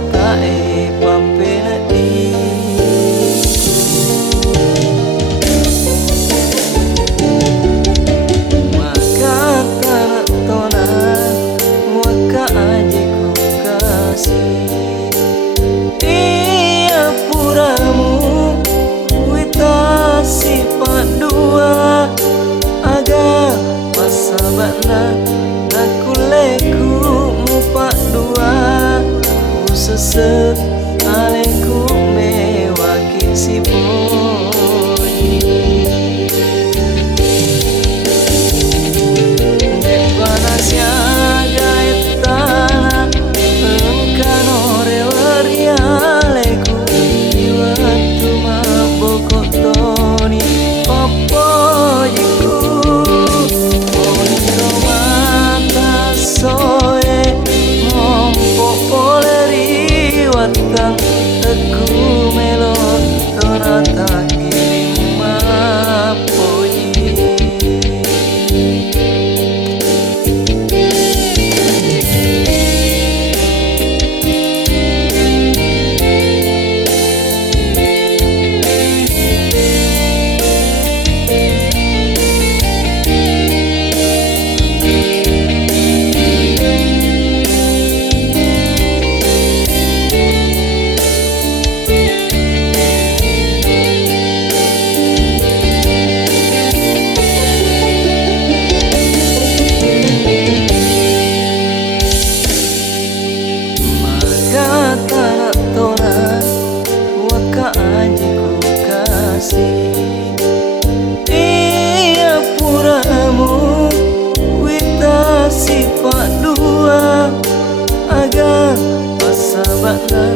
tae pampena di maka tanah tona waka aji ku kasih iya puramu wita sifat dua aga pasabana aku leku mupak dua sese aleku mewaki si bunyi dek panasnya gait tanah engkano rewari aleku di waktu mabokok toni opo jiku oniro mata soe ngompok poleri watang teku melo tonata kirim mapoji tanah tona waka aji ku kasih iya puramu wita sifat dua aga pasabana